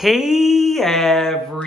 Hey everybody,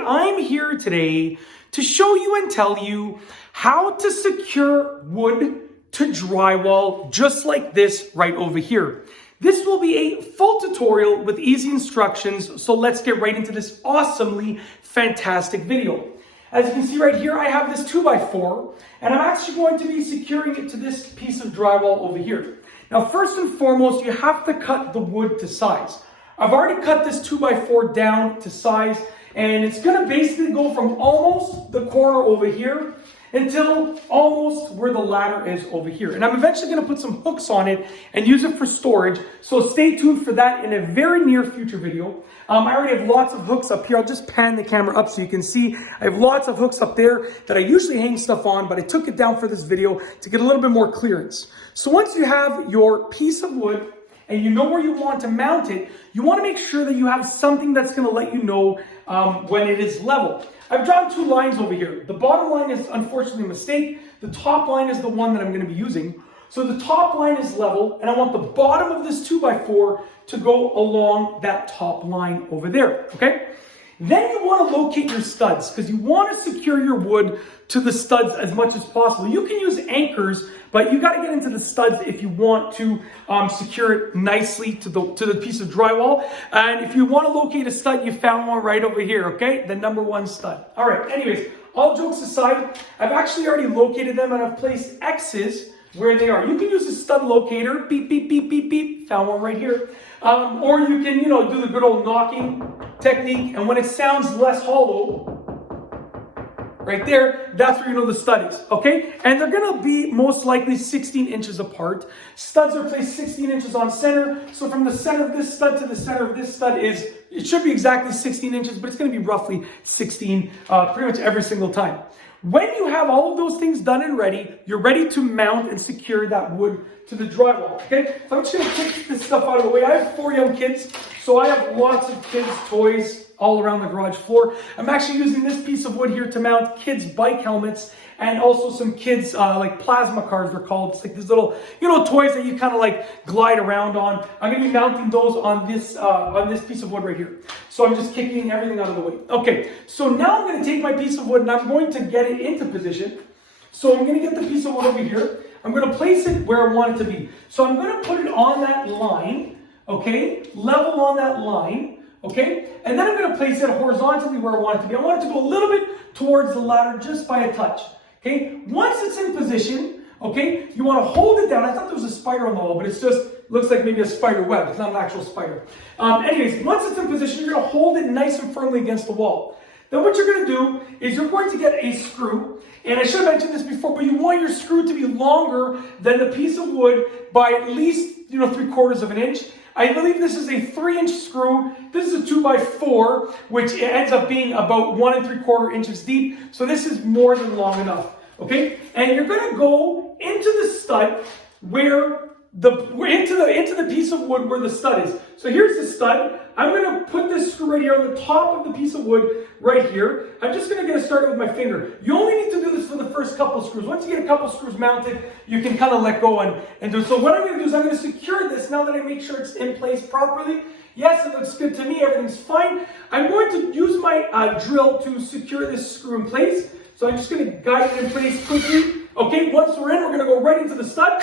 I'm here today to show you and tell you how to secure wood to drywall just like this right over here. This will be a full tutorial with easy instructions, so let's get right into this awesomely fantastic video. As you can see right here, I have this 2x4 and I'm actually going to be securing it to this piece of drywall over here. Now, first and foremost, you have to cut the wood to size. I've already cut this 2x4 down to size, and it's gonna basically go from almost the corner over here until almost where the ladder is over here. And I'm eventually gonna put some hooks on it and use it for storage, so stay tuned for that in a very near future video. I already have lots of hooks up here. I'll just pan the camera up so you can see. I have lots of hooks up there that I usually hang stuff on, but I took it down for this video to get a little bit more clearance. So once you have your piece of wood and you know where you want to mount it, you want to make sure that you have something that's going to let you know when it is level. I've drawn two lines over here. The bottom line is unfortunately a mistake. The top line is the one that I'm going to be using. So the top line is level, and I want the bottom of this 2x4 to go along that top line over there, okay? Then you want to locate your studs, because you want to secure your wood to the studs as much as possible. You can use anchors, but you got to get into the studs if you want to secure it nicely to the piece of drywall. And if you want to locate a stud, you found one right over here, okay? The number one stud. All right, anyways, all jokes aside, I've actually already located them and I've placed X's where they are. You can use a stud locator, beep, beep, beep, beep, beep, found one right here. Or you can, do the good old knocking technique, and when it sounds less hollow, right there, that's where you know the stud is, okay? And they're gonna be most likely 16 inches apart. Studs are placed 16 inches on center, so from the center of this stud to the center of this stud it should be exactly 16 inches, but it's gonna be roughly 16 pretty much every single time. When you have all of those things done and ready, you're ready to mount and secure that wood to the drywall, okay? So I'm just gonna take this stuff out of the way. I have 4 young kids, so I have lots of kids' toys all around the garage floor. I'm actually using this piece of wood here to mount kids' bike helmets and also some kids' like plasma cars, they're called. It's like these little, toys that you kind of like glide around on. I'm gonna be mounting those on this piece of wood right here. So I'm just kicking everything out of the way. Okay, so now I'm gonna take my piece of wood and I'm going to get it into position. So I'm gonna get the piece of wood over here. I'm gonna place it where I want it to be. So I'm gonna put it on that line, okay? Level on that line, okay? And then I'm gonna place it horizontally where I want it to be. I want it to go a little bit towards the ladder just by a touch, okay? Once it's in position, okay, you wanna hold it down. I thought there was a spider on the wall, but it's just, looks like maybe a spider web. It's not an actual spider. Anyways, once it's in position, you're gonna hold it nice and firmly against the wall. Then what you're gonna do is you're going to get a screw, and I should have mentioned this before, but you want your screw to be longer than the piece of wood by at least, 3/4 of an inch. I believe this is a 3-inch screw. This is a 2x4, which ends up being about 1 3/4 inches deep. So this is more than long enough, okay? And you're gonna go into the stud into the piece of wood where the stud is. So here's the stud. I'm gonna put this screw right here on the top of the piece of wood right here. I'm just gonna get started with my finger. You only need to do this for the first couple screws. Once you get a couple screws mounted, you can kind of let go and do it. So what I'm gonna do is I'm gonna secure this now that I make sure it's in place properly. Yes, it looks good to me, everything's fine. I'm going to use my drill to secure this screw in place. So I'm just gonna guide it in place quickly. Okay, once we're in, we're gonna go right into the stud.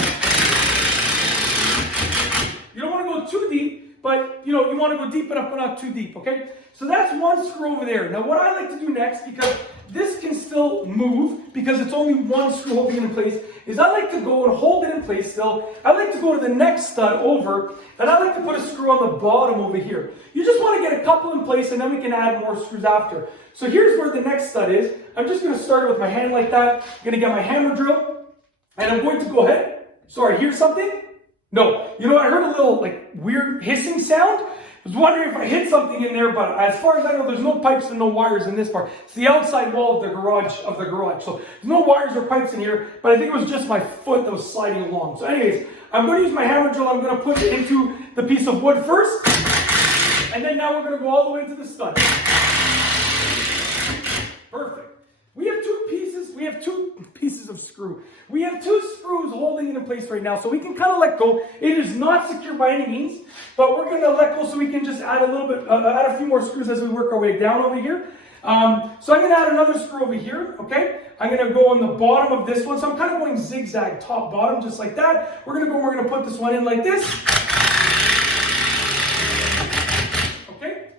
You don't want to go too deep, but you want to go deep enough, but not too deep, okay? So that's one screw over there. Now what I like to do next, because this can still move, because it's only one screw holding it in place, is I like to go and hold it in place still. I like to go to the next stud over, and I like to put a screw on the bottom over here. You just want to get a couple in place, and then we can add more screws after. So here's where the next stud is. I'm just going to start it with my hand like that. I'm going to get my hammer drill, and I'm going to go ahead. Sorry, hear something? No, I heard a little weird hissing sound. I was wondering if I hit something in there, but as far as I know, there's no pipes and no wires in this part. It's the outside wall of the garage. So there's no wires or pipes in here, but I think it was just my foot that was sliding along. So anyways, I'm going to use my hammer drill. I'm going to put it into the piece of wood first, and then now we're going to go all the way to the stud. Perfect. We have two pieces of screw. We have two screws holding it in place right now, so we can kind of let go. It is not secure by any means, but we're going to let go so we can just add a little bit, add a few more screws as we work our way down over here. So I'm going to add another screw over here, okay? I'm going to go on the bottom of this one, so I'm kind of going zigzag, top, bottom, just like that. We're going to put this one in like this. Okay?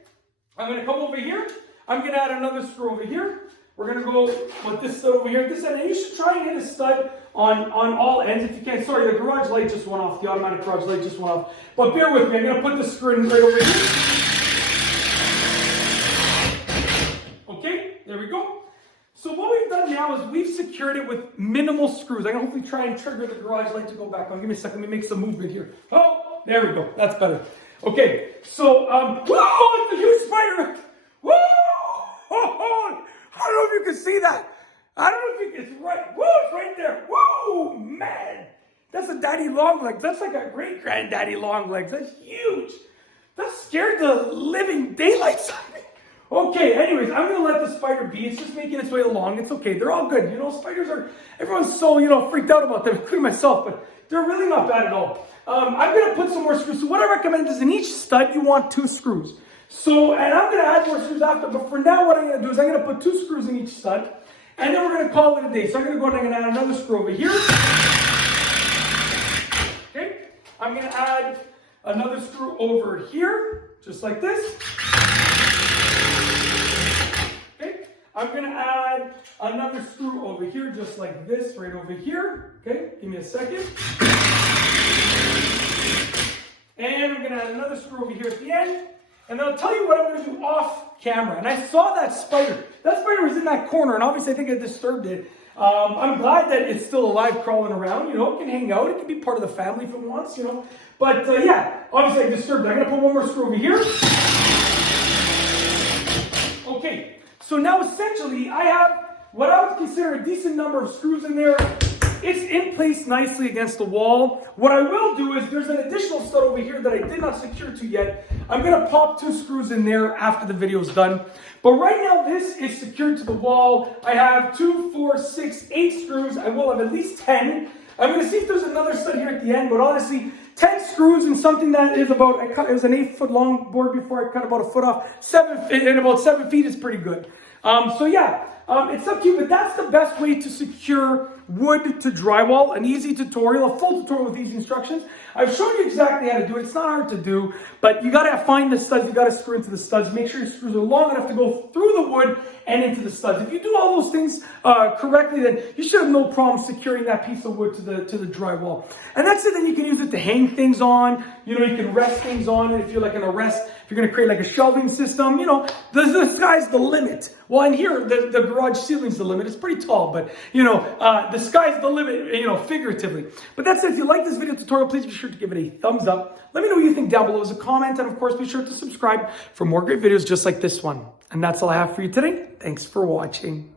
I'm going to come over here. I'm going to add another screw over here. We're going to go with this stud over here. This side, and you should try and hit a stud on all ends if you can. Sorry, the garage light just went off. The automatic garage light just went off. But bear with me. I'm going to put the screw in right over here. Okay, there we go. So what we've done now is we've secured it with minimal screws. I'm going to hopefully try and trigger the garage light to go back on. Give me a second. Let me make some movement here. Oh, there we go. That's better. Okay, so, whoa, it's a huge spider. Whoa! I don't know if you can see that. I don't know if you can, it's right. Whoa, it's right there. Whoa, man. That's a daddy long legs. That's like a great granddaddy long legs. That's huge. That scared the living daylights out of me. Okay, anyways, I'm going to let the spider be. It's just making its way along. It's okay. They're all good. You know, spiders are, everyone's so, freaked out about them, including myself, but they're really not bad at all. I'm going to put some more screws. So what I recommend is in each stud, you want 2 screws. So, and I'm going to add more screws after, but for now what I'm going to do is I'm going to put 2 screws in each stud, and then we're going to call it a day. So I'm going to go and I'm going to add another screw over here. Okay, I'm going to add another screw over here, just like this. Okay, I'm going to add another screw over here, just like this, right over here. Okay, give me a second. And I'm going to add another screw over here at the end. And then I'll tell you what I'm going to do off camera. And I saw that spider. That spider was in that corner, and obviously I think I disturbed it. I'm glad that it's still alive, crawling around. It can hang out. It can be part of the family if it wants, But yeah, obviously I disturbed it. I'm going to put one more screw over here. Okay, so now essentially I have what I would consider a decent number of screws in there. It's in place nicely against the wall. What I will do is there's an additional stud over here that I did not secure to yet. I'm going to pop 2 screws in there after the video is done. But right now this is secured to the wall. I have 2, 4, 6, 8 screws. I will have at least 10. I'm going to see if there's another stud here at the end, but honestly, 10 screws and something that is about, it was an 8-foot long board before I cut about a foot off. 7 feet, and about 7 feet is pretty good. So yeah, it's up to you, but that's the best way to secure wood to drywall. An easy tutorial, a full tutorial with easy instructions. I've shown you exactly how to do it. It's not hard to do, but you got to find the studs. You got to screw into the studs. Make sure your screws are long enough to go through the wood and into the studs. If you do all those things correctly, then you should have no problem securing that piece of wood to the drywall. And that's it. Then you can use it to hang things on. You can rest things on it if you're like in a rest. If you're going to create like a shelving system, the sky's the limit. Well, in here, the garage ceiling's the limit. It's pretty tall, but, the sky's the limit, figuratively. But that's it. If you like this video tutorial, please be sure to give it a thumbs up. Let me know what you think down below as a comment. And, of course, be sure to subscribe for more great videos just like this one. And that's all I have for you today. Thanks for watching.